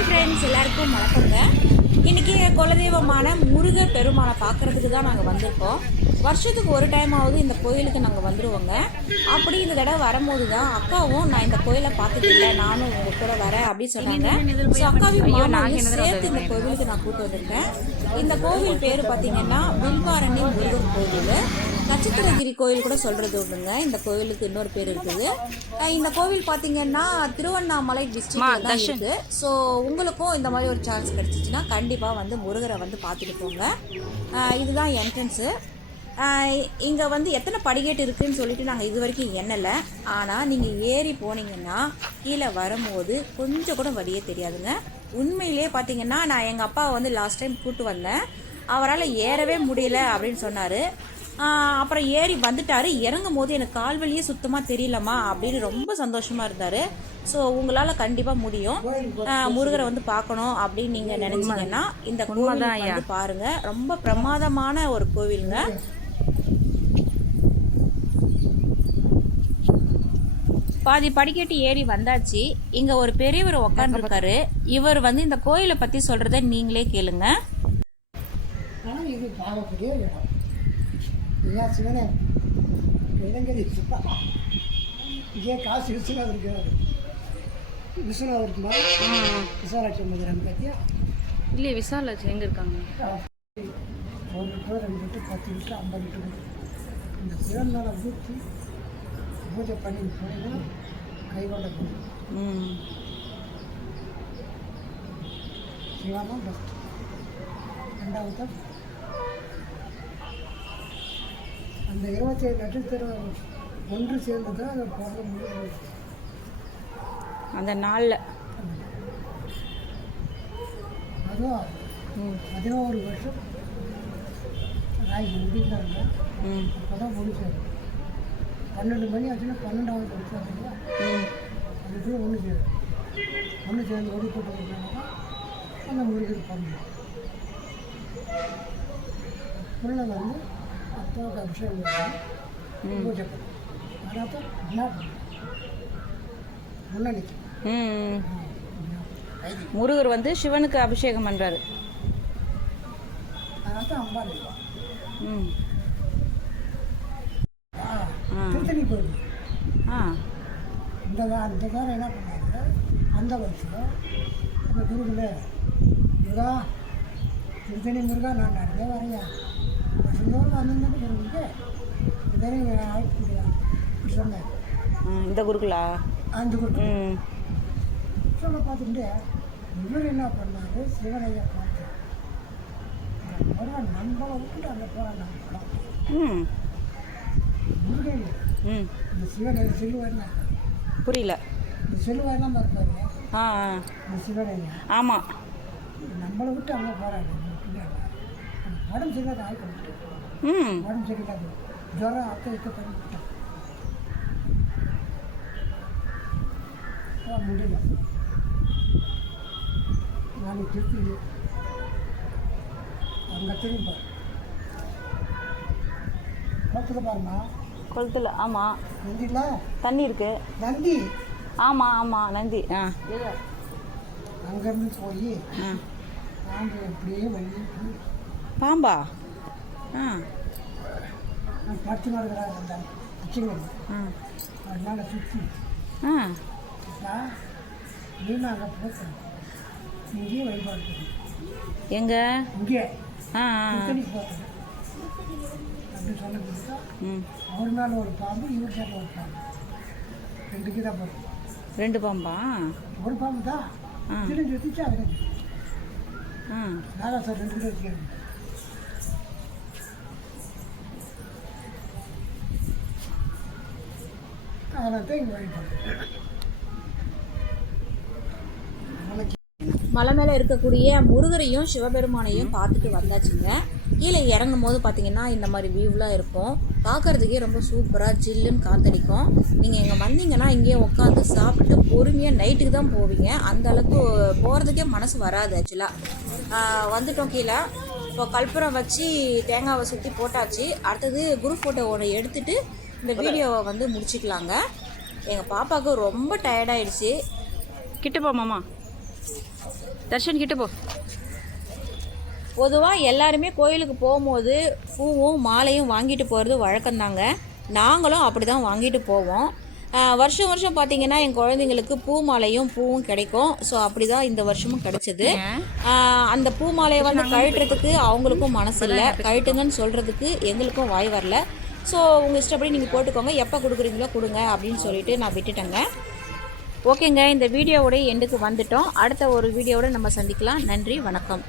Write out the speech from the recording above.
Hi friends எல்லாருக்கும் வணக்கங்க. இன்னைக்கு குலதெய்வமான முருக பெருமானை பார்க்கறதுக்கு தான் நாங்கள் வந்திருக்கோம். வருஷத்துக்கு ஒரு டைம் ஆகுது இந்த கோயிலுக்கு நாங்கள் வந்துடுவோங்க அப்படி இந்த தடவை வரும்போது தான் அக்காவும் நான் இந்த கோயிலை பார்த்தது இல்லை நானும் உங்க கூட வரேன் அப்படின்னு சொன்னாங்க. ஸோ அக்காவையும் மாமாவையும் சேர்த்து இந்த கோவிலுக்கு நான் கூட்டு வந்திருக்கேன். இந்த கோவில் பேர் பார்த்தீங்கன்னா பில்பாரணி முருகன் கோவில். நட்சத்திரகிரி கோயில் கூட சொல்றது உண்டுங்க இந்த கோவிலுக்கு இன்னொரு பேர் இருக்குது. இந்த கோவில் பார்த்தீங்கன்னா திருவண்ணாமலை டிஸ்ட்ரிக்ட்ல தான் இருக்கு. ஸோ உங்களுக்கும் இந்த மாதிரி ஒரு சான்ஸ் கிடைச்சிச்சுன்னா கண்டிப்பாக வந்து முருகரை வந்து பார்த்துட்டு போங்க. இதுதான் என்ட்ரன்ஸு இங்கே வந்து எத்தனை படிக்கட்டு இருக்குன்னு சொல்லிட்டு நாங்கள் இது வரைக்கும் எண்ணலை. ஆனால் நீங்கள் ஏறி போனீங்கன்னா கீழே வரும்போது கொஞ்சம் கூட வழியே தெரியாதுங்க. உண்மையிலே பார்த்தீங்கன்னா நான் எங்கள் அப்பாவை வந்து லாஸ்ட் டைம் கூட்டு வந்தேன். அவரால் ஏறவே முடியல அப்படின்னு சொன்னார். அப்புறம் ஏறி வந்துட்டாரு. இறங்கும் போது எனக்கு கால் வலியே சுத்தமாக தெரியலம்மா அப்படின்னு ரொம்ப சந்தோஷமாக இருந்தார். ஸோ உங்களால் கண்டிப்பாக முடியும். முருகரை வந்து பார்க்கணும் அப்படின்னு நீங்கள் நினச்சிங்கன்னா இந்த கோவில் வந்து பாருங்க. ரொம்ப பிரமாதமான ஒரு கோவிலுங்க. பாதி படிக்கட்டு ஏறி வந்தாச்சு. இங்க ஒரு பெரியவர் உட்காந்துருக்காரு இவர் வந்து இந்த கோயிலை பத்தி சொல்றத நீங்களே கேளுங்க. இதுதான் சிவனே இளங்கரி இதே காசு விஸ்வநாதர் இருக்கிறார். விஸ்வநாதருக்கு மாதிரி விசாலாட்சி மந்திரம் பற்றியா இல்லையே விசாலாச்சு எங்க இருக்காங்க? ஒரு லிட்டர் ரெண்டு லிட்டர் பத்து லிட்டர் ஐம்பது லிட்டர் இந்த சிவன் மேலே ஊற்றி பூஜை பண்ணி போனீங்கன்னா கைகொண்ட ம். சிவன் ஃபஸ்ட் ரெண்டாவது அந்த இருபத்தேழு நட்சத்திரம் ஒன்று சேர்ந்து தான் அதை பிறந்த முடியும். அந்த நாள்ல. அதுவும் பதினோரு வருஷம். ராய்க்கு முடிந்தாங்க அப்போ தான் முடிச்சாரு பன்னெண்டு மணி ஆச்சுன்னா பன்னெண்டாவது வருஷம் இல்லையா? அதுக்குள்ளே ஒன்று சேரும் ஒன்று சேர்ந்து ஓடி போட்டு வந்தாங்கன்னா அந்த முருகர் பண்ணணும் உள்ள வந்து அப்பாவுக்கு அபிஷேகம் பண்ணி பூஜை பண்ணும் அதான் தான் என்ன பண்ணும் முன்னாடி ம். முருகர் வந்து சிவனுக்கு அபிஷேகம் ஆ. திருத்தணி கோயில் ஆ. இந்த இந்த காரம் என்ன பண்ணாங்க அந்த வருஷம் அந்த குருகுல முருகா திருத்தணி முருகா நான் நிறைய வரையா? இந்த குருக்குலா அந்த குரு ம். சொல்ல பார்த்துட்டு இவர் என்ன பண்ணாரு? சிவனையா பார்த்து முருகன் நண்பனை விட்டுட்டு அங்கே ம். முருகன் ம். இந்த சிவனை சிலுவைன்னா புரியல. இந்த சிலுவைலாம் இருப்பாரு ஆ ஆ. இந்த சிவனையா. ஆமாம் நம்மளை விட்டு அங்கே போகிறாங்க சரியில்லாத ஆள் பண்ணிட்டு ம். உடம்பு சரியில்லாது ஜுரம் அத்தை இத்த பண்ணிவிட்டேன் முடியல. நாளைக்கு திருப்பி அங்கே திரும்ப குளத்துல பாருமா. குளத்துல ஆமாம் நந்தியில் தண்ணி இருக்கு. நந்தி? ஆமாம் ஆமாம் நந்தி ஆ. அங்கேருந்து போய் நாங்கள் அப்படியே போய் பாம்பா? ஆ. ஆ. அதனால சுற்றி ஆ. எங்க? ஆ அவர் மேலே ஒரு பாம்பு இவர் ஒரு பாம்பு. ரெண்டுக்கு தான் போட்டோம் ரெண்டு பாம்பா? ஒரு பாம்பு தான். ஆ. திரும்பி வச்சுச்சு அது ஆ. நாகா சார் ரெண்டு வச்சுக்கிறேன் அதெல்லாம் தான் இங்கே வழிபாடு மலை மேலே இருக்கக்கூடிய முருகரையும் சிவபெருமானையும் பார்த்துட்டு வந்தாச்சுங்க. கீழே இறங்கும் போது பார்த்தீங்கன்னா இந்த மாதிரி வியூலாம் இருக்கும். பார்க்கறதுக்கே ரொம்ப சூப்பராக ஜில்லுன்னு காத்தடிக்கும். நீங்கள் இங்கே வந்தீங்கன்னா இங்கேயே உட்காந்து சாப்பிட்டு பொறுமையாக நைட்டுக்கு தான் போவீங்க. அந்த அளவுக்கு போகிறதுக்கே மனசு வராது ஆக்சுவலாக வந்துட்டோம் கீழே. இப்போ கற்பூரம் வச்சு தேங்காவை சுற்றி போட்டாச்சு. அடுத்தது குரு ஃபோட்டோ ஒன்று எடுத்துகிட்டு இந்த வீடியோவை வந்து முடிச்சுக்கலாங்க. எங்கள் பாப்பாவுக்கு ரொம்ப டயர்டாயிடுச்சு கிட்ட போமாமா தர்ஷன் கிட்ட போ. பொதுவாக எல்லாருமே கோயிலுக்கு போகும்போது பூவும் மாலையும் வாங்கிட்டு போகிறது வழக்கம்தாங்க. நாங்களும் அப்படி தான் வாங்கிட்டு போவோம். வருஷம் வருஷம் பார்த்தீங்கன்னா என் குழந்தைங்களுக்கு பூ மாலையும் பூவும் கிடைக்கும். ஸோ அப்படி தான் இந்த வருஷமும் கிடைச்சது. அந்த பூ மாலையை வந்து கழட்டுறதுக்கு அவங்களுக்கும் மனசு இல்லை. கழட்டுங்கன்னு சொல்கிறதுக்கு எங்களுக்கும் வாய் வரல. ஸோ உங்கள் இஷ்டப்படி நீங்கள் போட்டுக்கோங்க. எப்போ கொடுக்குறீங்களோ கொடுங்க அப்படின்னு சொல்லிட்டு நான் விட்டுட்டேங்க. ஓகேங்க இந்த வீடியோவோட எண்டுக்கு வந்துட்டோம். அடுத்த ஒரு வீடியோவோட நம்ம சந்திக்கலாம். நன்றி வணக்கம்.